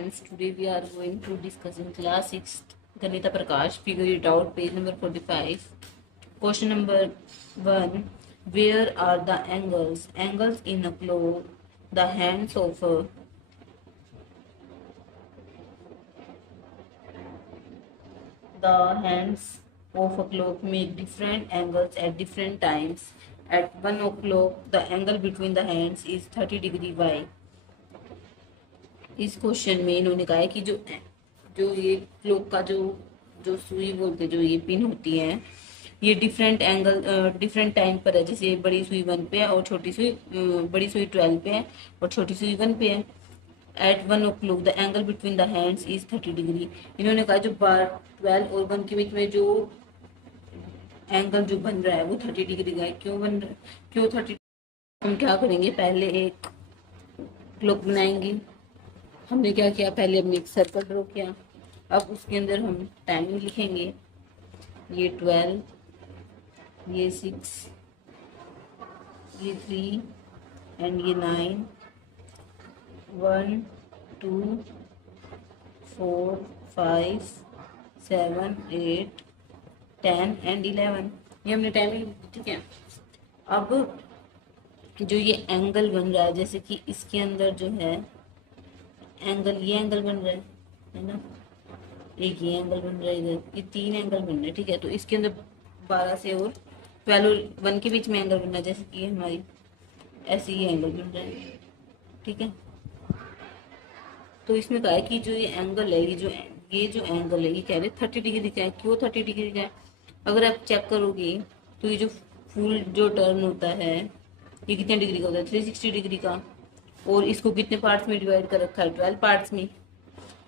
friends, today we are going to discuss in class 6 Ganita Prakash, figure it out, page number 45. Question number 1. Where are the angles? Angles in a clock, the hands of a clock make different angles at different times. At 1 o'clock, the angle between the hands is 30 degree. Why? इस question में इन्होंने कहा है कि जो जो ये clock का जो जो सुई बोलते जो ये पिन होती है, ये डिफरेंट एंगल डिफरेंट टाइम पर है। जैसे बड़ी सुई 1 पे है और छोटी सुई बड़ी सुई 12 पे है और छोटी सुई 1 पे है। At 1 o'clock the angle between the hands is 30 degree. इन्होंने कहा जो 12 और 1 के बीच में जो एंगल जो बन रहा है वो 30 डिग्री का है। क्यों बन रहा है, क्यों 30? हम क्या करेंगे, पहले एक क्लॉक बनाएंगे। हमने क्या किया, पहले हमने एक सर्कल ड्रॉ किया। अब उसके अंदर हम टाइमिंग लिखेंगे। ये 12, ये 6, ये 3 एंड ये 9, 1 2 4 5 7 8 10 एंड 11। ये हमने टाइमिंग, ठीक है। अब जो ये एंगल बन रहा है, जैसे कि इसके अंदर जो है एंगल, ये एंगल बन रहा है ना, एक ये एंगल बन रहा है, इधर ये 3 एंगल बन रहे हैं, ठीक है। तो इसके अंदर 12 से और 12 और 1 के बीच में एंगल बन रहा है, जैसे कि हमारी ऐसे ये एंगल बन रहा है, ठीक है। तो इसमें कहा है कि जो ये एंगल है, ये जो एंगल है, ये कह रहे 30 डिग्री का है। क्यों 30 डिग्री का है? अगर आप चेक करोगे तो ये जो फुल जो टर्न होता है ये कितने डिग्री का होता है, 360 डिग्री का। और इसको कितने पार्ट्स में डिवाइड कर रखा है, 12 पार्ट्स में।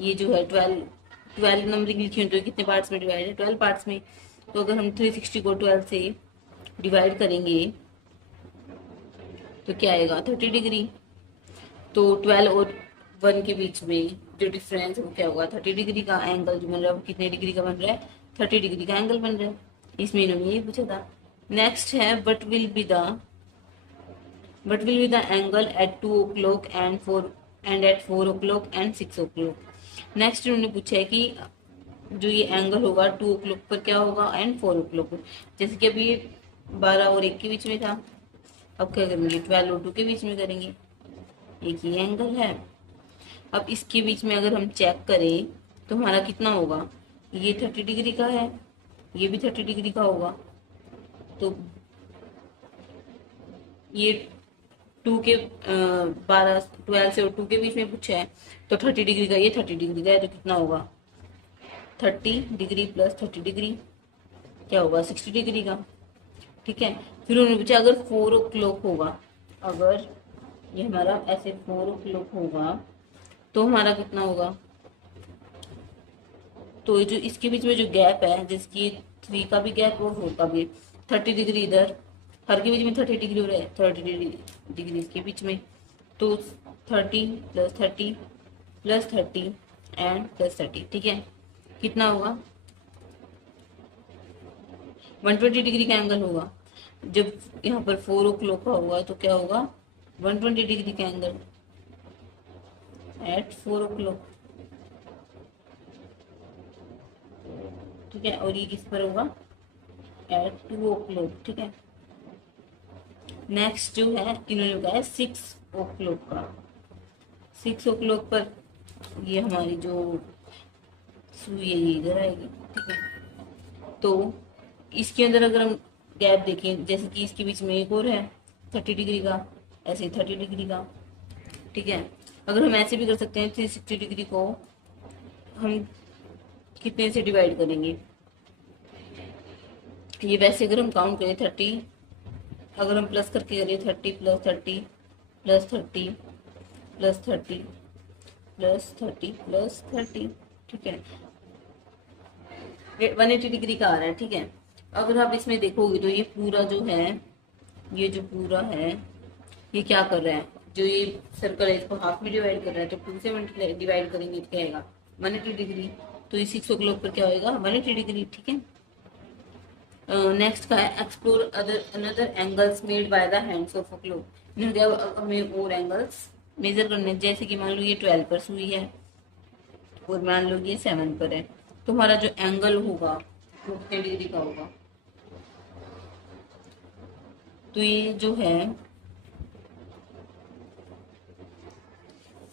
ये जो है 12 नंबरिंग लिखी हुई, तो कितने पार्ट्स में डिवाइड है, 12 पार्ट्स में। तो अगर हम 360 को 12 से डिवाइड करेंगे तो क्या आएगा, 30 डिग्री। तो 12 और 1 के बीच में जो डिफरेंस है वो क्या होगा, 30 डिग्री का एंगल जो बन रहा है वो कितने डिग्री का बन रहा है, 30 डिग्री का एंगल बन रहा है। इसमें इन्होंने ये पूछा था। नेक्स्ट है what will be the angle at 2 o'clock and at 4 o'clock and 6 o'clock। Next उन्होंने पूछा है कि जो ये एंगल होगा 2 o'clock पर क्या होगा एंड 4 o'clock पर। जैसे कि अभी 12 और 1 के बीच में था, अब क्या करेंगे, 12 और 2 के बीच में करेंगे। एक ये एंगल है। अब इसके बीच में अगर हम चेक करें तो हमारा कितना होगा, ये 30 डिग्री का है, ये भी 30 डिग्री का होगा। तो ये 2 के 12 से और 2 के बीच में पूछा है, तो 30 डिग्री का, ये 30 डिग्री का है, तो कितना होगा, 30 डिग्री प्लस 30 डिग्री क्या होगा, 60 डिग्री का, ठीक है। फिर उन्होंने पूछा अगर 4 o'clock होगा, अगर ये हमारा ऐसे 4 o'clock होगा तो हमारा कितना होगा। तो ये जो इसके बीच में जो गैप है, जिसकी 3 का भी गैप और 4 का भी, 30 डिग्री इधर, हर के बीच में 30 डिग्री हो रहा है, 30 डिग्री इसके बीच में। तो 30 प्लस 30 प्लस 30 एंड प्लस 30, ठीक है। कितना होगा, 120 डिग्री का एंगल होगा। जब यहाँ पर 4 o'clock का होगा तो क्या होगा, 120 डिग्री का एंगल एट 4 o'clock, ठीक है। और ये किस पर होगा, एट 2 o'clock, ठीक है। नेक्स्ट जो है इन्होंने बताया 6 o'clock का। 6 o'clock पर ये हमारी जो सुई है ये इधर आएगी, ठीक है। तो इसके अंदर अगर हम गैप देखें, जैसे कि इसके बीच में एक और है 30 डिग्री का, ऐसे 30 डिग्री का, ठीक है। अगर हम ऐसे भी कर सकते हैं, 360 डिग्री को हम कितने से डिवाइड करेंगे, ये वैसे अगर हम काउंट करें 30, अगर हम प्लस करके करें 30 plus 30 plus 30 plus 30 plus 30 plus 30, ठीक है, 180 डिग्री का आ रहा है, ठीक है। अगर आप इसमें देखोगे तो ये पूरा जो है, ये जो पूरा है ये क्या कर रहा है, जो ये सर्कल है इसको हाफ में डिवाइड कर रहा है। तो 2 से डिवाइड करेंगे तो क्या आएगा, 180 डिग्री। तो ये 6 o'clock पर क्या होएगा, 180 डिग्री, ठीक है। नेक्स्ट का है explore another angles made by the hands of a clock. हमें और एंगल्स मेजर करने, जैसे कि मान लो ये 12 पर सुई है, और मान लो ये 7 पर है, तुम्हारा जो एंगल होगा वो कितने डिग्री का होगा। तो ये जो है,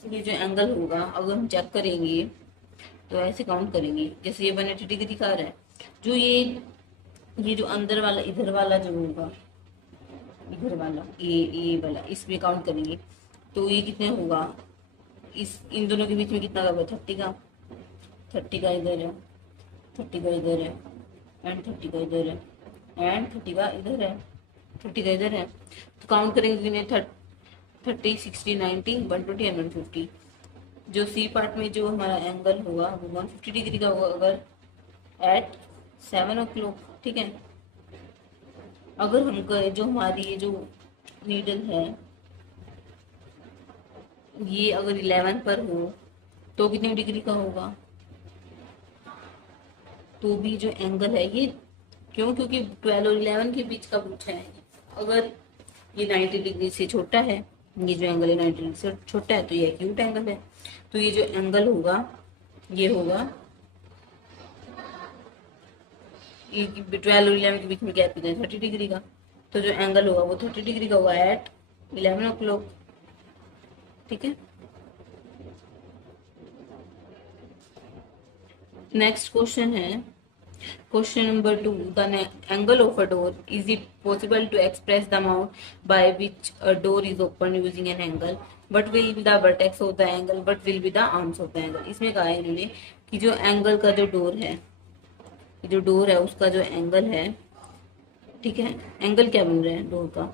ये जो एंगल होगा अगर हम चेक करेंगे तो ऐसे काउंट करेंगे, जैसे ये 180 डिग्री का आ रहा है, जो ये जो अंदर वाला इधर वाला जो होगा, इधर वाला ये वाला, इसमें काउंट करेंगे तो ये कितने होगा, इस इन दोनों के बीच में कितना का होगा, 30 का। 30 का इधर है, 30 का इधर है, एंड 30 का इधर है, एंड 30 का इधर है, 30 का इधर है। तो काउंट करेंगे कितने, 30, 60, 90, 120 एंड 150। जो सी पार्ट में जो हमारा एंगल होगा वो 150 डिग्री का होगा अगर एट 7 o'clock, ठीक है। अगर हम करें जो हमारी ये जो नीडल है ये अगर 11 पर हो तो कितने डिग्री का होगा, तो भी जो एंगल है ये, क्यों, क्योंकि 12 और 11 के बीच का पूछा है। अगर ये 90 डिग्री से छोटा है, ये जो एंगल है 90 डिग्री से छोटा है, तो ये एक्यूट एंगल है। तो ये जो एंगल होगा ये होगा, ये 12 और 11 के बीच में गैप कितना है, 30 डिग्री का। तो जो एंगल होगा वो 30 डिग्री का होगा एट 11 o'clock, ठीक है। नेक्स्ट क्वेश्चन है, question number 2, the angle of a door, is it possible to express the amount by which a door is open using an angle, but will be the vertex of the angle, but will be the arms of the angle. इसमें कहा है इन्होंने कि जो angle का जो door है, जो डोर है उसका जो एंगल है, ठीक है, एंगल क्या बन रहा है डोर का,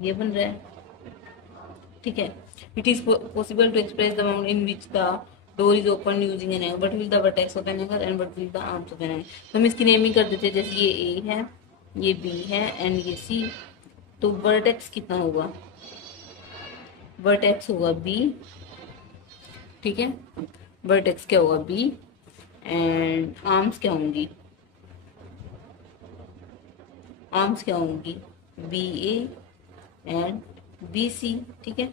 ये बन रहा है, ठीक है। It is possible to express the amount in which the door is open using an angle, but will the vertex of an angle and but will the arms of an angle. तो हम इसकी naming कर देते हैं, जैसे ये ए है, ये बी है एंड ये सी। तो वर्टेक्स कितना होगा, वर्टेक्स होगा बी, ठीक है, वर्टेक्स क्या होगा बी, एंड आर्म्स क्या होंगी, आर्म्स क्या होंगी B A and B C, ठीक है।